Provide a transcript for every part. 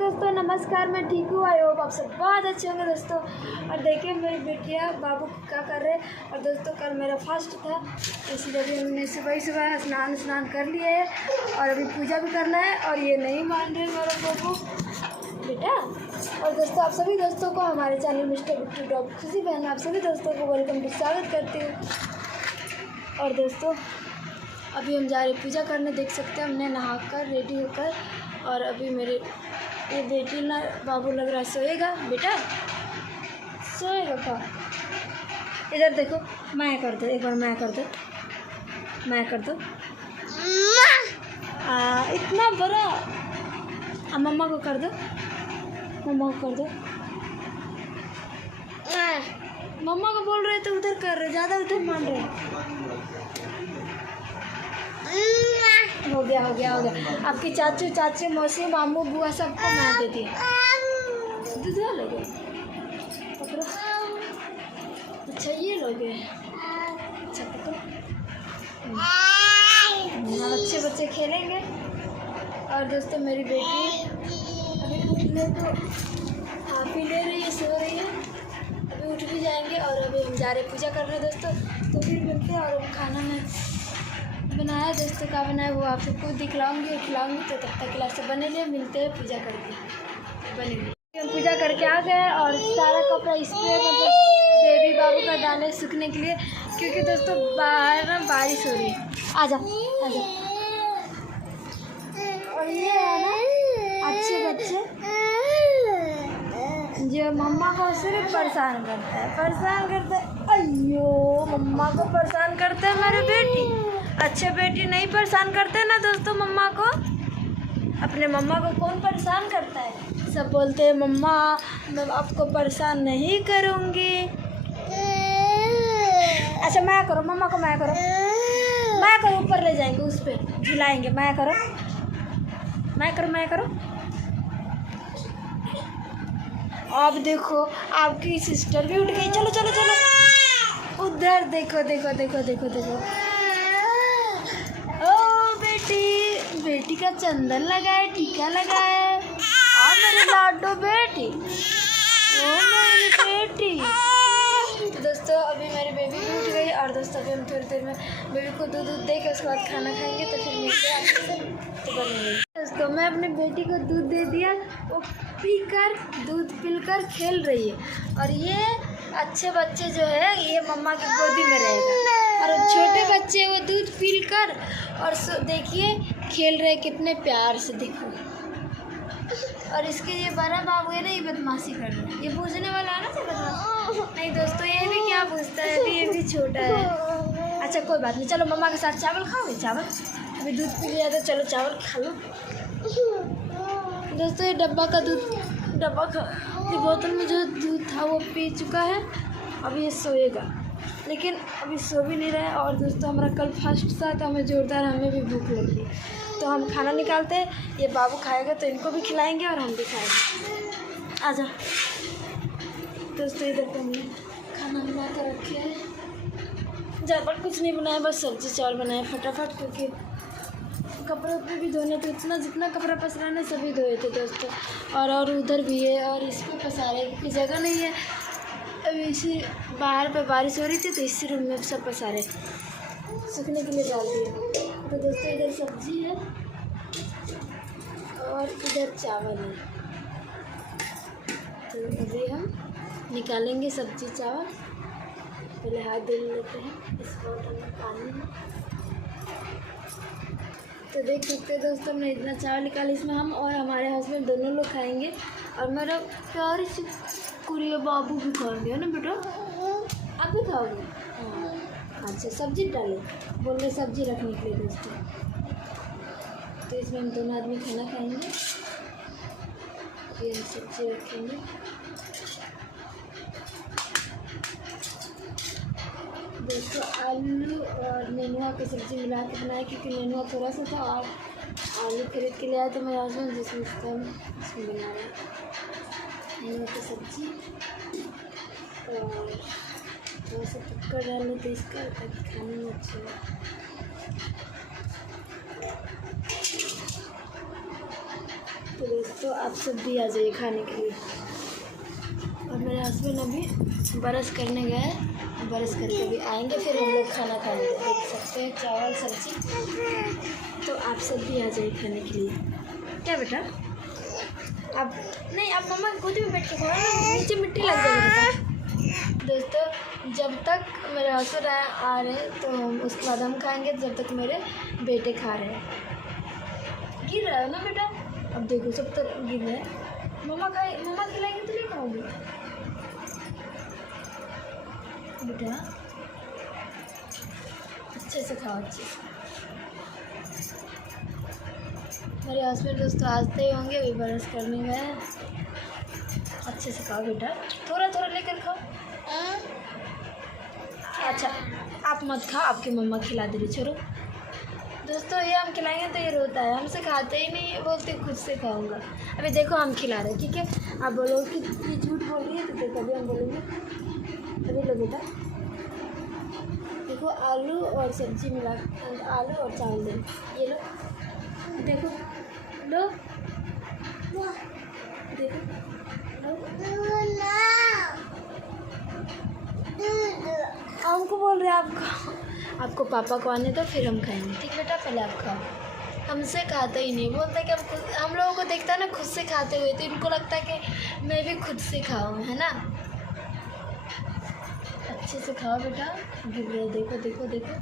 दोस्तों नमस्कार, मैं ठीक हूँ। आई होप आप सब बहुत अच्छे होंगे दोस्तों। और देखिए मेरी बेटियाँ बाबू क्या कर रहे हैं। और दोस्तों कल मेरा फास्ट था, इसलिए भी हमने सुबह स्नान कर लिया है और अभी पूजा भी करना है। और ये नहीं मान रहे मेरा बाबू बेटा। और दोस्तों आप सभी दोस्तों को हमारे चैनल मिस्टर बिट्टू डॉग खुशी बहन आप सभी दोस्तों को वेलकम टू स्वागत करती हूँ। और दोस्तों अभी हम जा रहे पूजा करने, देख सकते हैं हमने नहाकर रेडी होकर। और अभी मेरे ये बेटी ना बाबू लग रहा है सोएगा। बेटा सोएगा क्या? इधर देखो, मैं कर दो, एक बार मैं कर दो, मैं कर दो। इतना बड़ा। मम्मा को कर दो, मम्मा को कर दो। मम्मा को बोल रहे तो उधर कर रहे, ज़्यादा उधर मान रहे। हो गया हो गया हो गया। आपके चाचू मौसी मामू बुआ सबको मैं दे दिया। दूध लोगे? पकड़ो। अच्छा ये लोगे? अच्छा पकड़ो। बच्चे खेलेंगे। और दोस्तों मेरी बेटी अभी उठने तो आप ही ले रही है, सो रही है। अभी उठ भी जाएंगे और अभी हम जा रहे पूजा करने दोस्तों। तो फिर मिलते हैं। और खाना में बनाया दोस्तों, क्या बनाया वो आप सबको दिखलाऊंगी और खिलाऊंगी। तो तब तक क्लास से बने लिए, मिलते हैं पूजा करके। बनेंगे हम पूजा करके आ गए और सारा कपड़ा स्प्रे मतलब बेबी बाबू का डाले सूखने के लिए, क्योंकि दोस्तों बाहर ना बारिश हो रही है। आ जा। और ये है ना अच्छे बच्चे जो मम्मा को सिर्फ परेशान करता है। अयो मम्मा को परेशान करते हैं मेरे बेटी। अच्छे बेटी नहीं परेशान करते ना दोस्तों मम्मा को। अपने मम्मा को कौन परेशान करता है? सब बोलते हैं मम्मा मैं आपको परेशान नहीं करूँगी। अच्छा मैं करो, मम्मा को मैं करो, ऊपर ले जाएंगे, उस पर झुलाएंगे। मैं करो। अब देखो आपकी सिस्टर भी उठ गई। चलो उधर देखो। ओ बेटी का चंदन लगाए, टीका लगाए। और मेरी लाडो बेटी, ओ मेरी बेटी। तो दोस्तों अभी मेरी बेबी भी उठ गई। और दोस्तों अभी हम थोड़ी देर में बेबी को दूध दे के उसके बाद खाना खाएंगे। तो फिर मिलते हैं आपके साथ। तो बनेंगे दोस्तों। मैं अपनी बेटी को दूध दे दिया, वो दूध पीकर खेल रही है। और ये अच्छे बच्चे जो है ये मम्मा की गोदी में रहेगा। और छोटे बच्चे वो दूध पीकर और देखिए खेल रहे कितने प्यार से, देखो। और इसके ये बड़ा बाबू है ना, ये बदमाशी कर रहा है। ये पूछने वाला है ना सब बदमाश। नहीं दोस्तों ये भी क्या पूछता है, अभी ये भी छोटा है। अच्छा कोई बात नहीं, चलो मम्मा के साथ चावल खाओगे। चावल अभी दूध पी लिया तो चलो चावल खा लो दोस्तों। ये ये बोतल में जो दूध था वो पी चुका है। अभी ये सोएगा, लेकिन अभी सो भी नहीं रहा है। और दोस्तों हमारा कल फास्ट था तो हमें जोरदार, हमें भी भूख लगी। तो हम खाना निकालते हैं, ये बाबू खाएगा तो इनको भी खिलाएंगे और हम भी खाएंगे। आजा दोस्तों, इधर पे हमने खाना बना कर रखे है। ज़्यादा कुछ नहीं बनाया, बस सब्जी चावल बनाए फटाफट, क्योंकि कपड़े उपड़े भी धोने थे। जितना कपड़ा पसराना सभी धोए थे दोस्तों। और उधर भी है और इस पर पसारे की जगह नहीं है। अभी इसी बाहर पे बारिश हो रही थी तो इसी रूम में सब पसारे सूखने के लिए डाल दिए। तो दोस्तों इधर सब्जी है और इधर चावल है। तो अभी हम निकालेंगे सब्जी चावल। पहले हाथ धुल लेते हैं, इस बोतल में पानी है। तो देख सकते हैं दोस्तों हमने इतना चावल निकाला, इसमें हम और हमारे हस्बैंड दोनों लोग खाएंगे। और मेरा प्यार से कुरिया बाबू भी खाएंगे ना बेटा, आप भी खाओगे? हाँ अच्छा सब्जी डाले, बोल रहे सब्जी रखने के लिए दोस्तों। तो इसमें हम दोनों आदमी खाना खाएंगे, फिर सब्जी रखेंगे। दोस्तों आलू और नेनुआ की सब्ज़ी मिला के बनाए, क्योंकि नेनुआ थोड़ा सा था और आलू खरीद के ले आए तो मेरे हस्बैंड जिसमें इसमें बना रहे नेनुआ की सब्ज़ी। और थोड़ा सा पक्का डाल लेते इसका, ताकि खाने में अच्छा लगे। तो दोस्तों आप सब भी आ जाइए खाने के लिए। और मेरे हस्बैंड अभी ब्रश करने गए, ब्रश करके भी आएंगे, फिर हम लोग खाना खाएंगे। देख सकते हैं चावल सब्जी। तो आप सब भी आ जाइए खाने के लिए। क्या बेटा आप नहीं, आप मम्मा की गोदी में बैठ के खाओ ना, नीचे मिट्टी लग जाएगी बेटा। दोस्तों जब तक मेरे हस्बैंड आ रहे हैं तो हम उसके बाद हम खाएंगे, जब तक मेरे बेटे खा रहे हैं। गिर रहा है ना बेटा, अब देखो सब तो गिर रहा है। मम्मा खिलाएंगे तो नहीं खाओगे बेटा, अच्छे से खाओ, अच्छे से। मेरे हस्बैंड दोस्तों आते ही होंगे, अभी ब्रश करने गए। अच्छे से खाओ बेटा, थोड़ा थोड़ा लेकर खाओ। अच्छा आप मत खाओ, आपकी मम्मा खिला दे रही, छोड़ो। दोस्तों ये हम खिलाएंगे तो ये रोता है, हमसे खाते ही नहीं, ये बोलते खुद से खाऊंगा। अभी देखो हम खिला रहे हैं, ठीक है। आप बोलो कि ये झूठ बोल रही है, तो देखो अभी हम बोलेंगे। अभी लो बेटा, देखो आलू और सब्जी मिला, आलू और चावल दे, ये लो, देखो लो, देखो लो, हमको बोल रहे हैं आपको पापा को आने दो, फिर हम खाएंगे, ठीक बेटा। पहले आप खाओ, हमसे खाता ही नहीं, बोलता है कि हम लोगों को देखता है ना खुद से खाते हुए, तो इनको लगता है कि मैं भी खुद से खाऊं, है ना। अच्छे से खाओ बेटा, गिर रहे, देखो देखो देखो,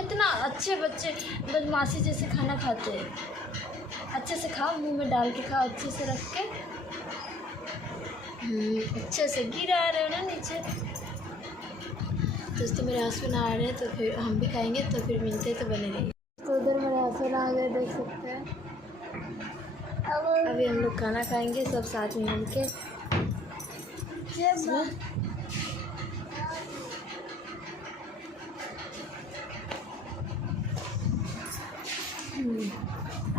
इतना अच्छे बच्चे बदमाशी जैसे खाना खाते हैं। अच्छे से खाओ, मुंह में डाल के खाओ, अच्छे से रख के, अच्छे से। गिरा रहे हो ना नीचे। दोस्तों मेरे हस्बैंड आ रहे हैं तो फिर हम भी खाएंगे, तो फिर मिलते तो बने रहिए। तो उधर मेरे हस्बैंड आ गए, देख सकते हैं। अभी हम लोग खाना खाएंगे सब साथ में मिल के।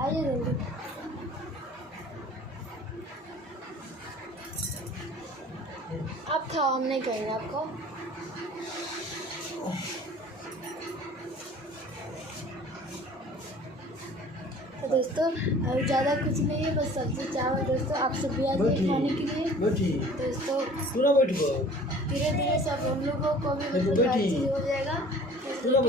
आइए जल्दी। आप खाओ, हम नहीं कहेंगे आपको। तो दोस्तों अभी ज़्यादा कुछ नहीं है, बस सब्जी चावल। दोस्तों आप सब भी आ जाइए खाने के लिए। दोस्तों पूरा धीरे धीरे सब हम लोगों को भी मतलब हर चीज़ हो जाएगा। मतलब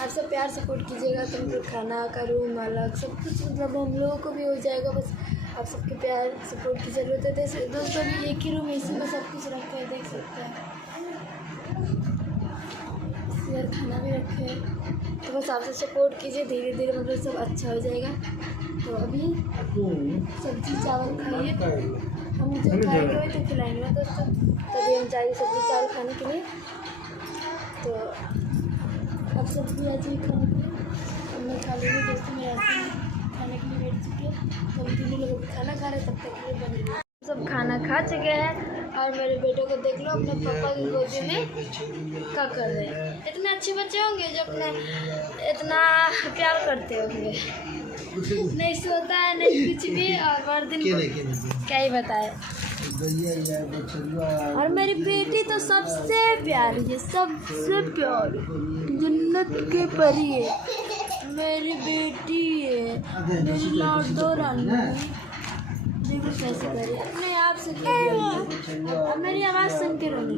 आप सब प्यार सपोर्ट कीजिएगा, तो मतलब खाना का रूम अलग सब कुछ मतलब हम लोगों को भी हो जाएगा। बस आप सबके प्यार सपोर्ट की ज़रूरत है। दोस्तों भी एक ही रूम इसी में सब कुछ रखे हैं, देख सकते हैं। यार खाना भी रखे हैं, तो बस आप सब सपोर्ट कीजिए, धीरे धीरे मतलब सब अच्छा हो जाएगा। तो अभी सब्जी चावल खाइए, हम जो खाएंगे वही तो खिलाएंगे ना दोस्तों। तभी हम चाहिए सब्जी चावल खाने के लिए। तो अब सब भी आ जाइए खाने के लिए, हमने खा लेंगे। दोस्तों मेरे हस्बैंड खाने के लिए बैठ चुके हैं, तो हम तीनों लोग खाना खा रहे हैं, तब तक के लिए बने रहिए। सब खाना खा चुके हैं और मेरे बेटे को देख लो अपने पापा की गोदी में क्या कर रहे हैं। इतने अच्छे बच्चे होंगे जो अपने इतना प्यार करते होंगे, नहीं सोता है नहीं कुछ भी, और हर दिन क्या ही बताए। और मेरी बेटी तो सबसे प्यारी है, सबसे प्यारी, जन्नत के परी है मेरी बेटी है, मेरी लाडो रानी। देखो कैसे करी, अपने आप से अब मेरी आवाज़ सुन के रोनी,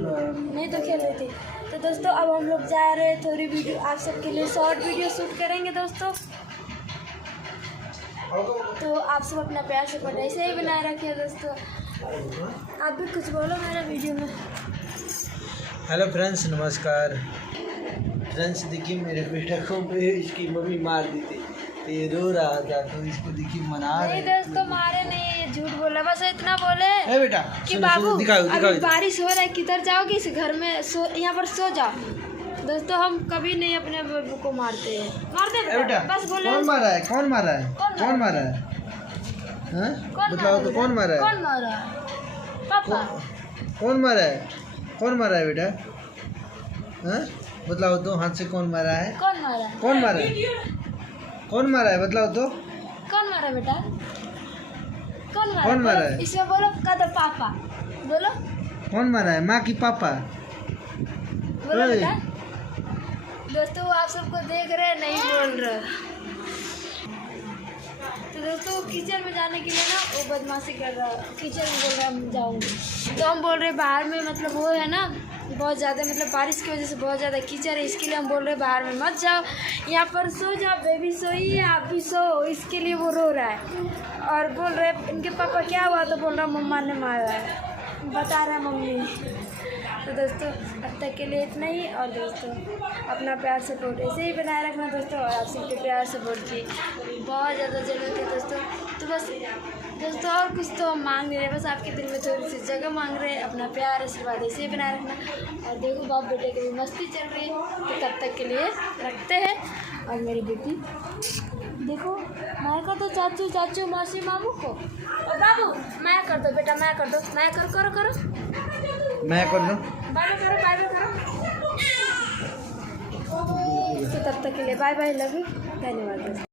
नहीं तो खेल रही थी। तो दोस्तों अब हम लोग जा रहे हैं, थोड़ी वीडियो आप सबके लिए शॉर्ट वीडियो शूट करेंगे दोस्तों। तो आप सब अपना प्यार से पढ़ाई ऐसे ही बनाए रखिए दोस्तों। आप भी कुछ बोलो मेरा वीडियो में। हेलो फ्रेंड्स, नमस्कार फ्रेंड्स। देखिए मेरे बेटा को इसकी मम्मी मार दी थी, तो ये रो रहा था, तो इसको देखिए मना रहे। नहीं दोस्तों मारे नहीं, ये झूठ बोला, बस इतना बोले ए बेटा कि बाबू अभी बारिश हो रहा है, किधर जाओगे, इस घर में सो, यहाँ पर सो जाओ। दोस्तों हम कभी नहीं अपने बाबू को मारते हैं, मारते बेटा। बस बोले कौन मारा है, कौन मारा है, कौन मारा है, बताओ तो कौन मारा है, कौन मारा है, पापा कौन मारा है, कौन मारा है बेटा, बताओ तो हाथ से कौन मारा है, कौन मारा है, कौन मारा है, कौन मारा है, बताओ तो कौन मारा बेटा, कौन मारा है, इसमें बोलो का तो पापा बोलो, कौन मारा है, माँ की पापा बोलो बेटा। दोस्तों आप सबको देख रहे हैं, नहीं बोल रहे। तो दोस्तों किचन में जाने के लिए ना वो बदमाशी कर रहा है, किचन में बोल रहा है हम जाऊँगी, तो हम बोल रहे बाहर में मतलब वो है ना बहुत ज़्यादा मतलब बारिश की वजह से बहुत ज़्यादा कीचड़ है, इसके लिए हम बोल रहे बाहर में मत जाओ, यहाँ पर सो जाओ, बेबी सोई है आप भी सो, इसके लिए वो रो रहा है और बोल रहे इनके पापा क्या हुआ, तो बोल रहा मम्मा ने मारा है, बता रहा है मम्मी। तो दोस्तों अब तक के लिए इतना ही, और दोस्तों अपना प्यार सपोर्ट ऐसे ही बनाए रखना दोस्तों, और आप सबके प्यार सपोर्ट की बहुत ज़्यादा ज़रूरत है दोस्तों। तो बस दोस्तों और कुछ तो हम मांग नहीं रहे, बस आपके दिल में थोड़ी सी जगह मांग रहे हैं, अपना प्यार आशीर्वाद ऐसे ही बनाए रखना। और देखो बाप बेटे की भी मस्ती चल रही है, तो तब तक के लिए रखते हैं। और मेरी बेटी देखो मैं कर दो चाचू चाचू मासी मामू को, और बाबू मैं कर दो बेटा, मैं कर दो, मैं करो करो मैं कर दूँ। बाय बाय करो, बाय बाय करो। तो तब तक के लिए बाय बाय, लव यू, धन्यवाद।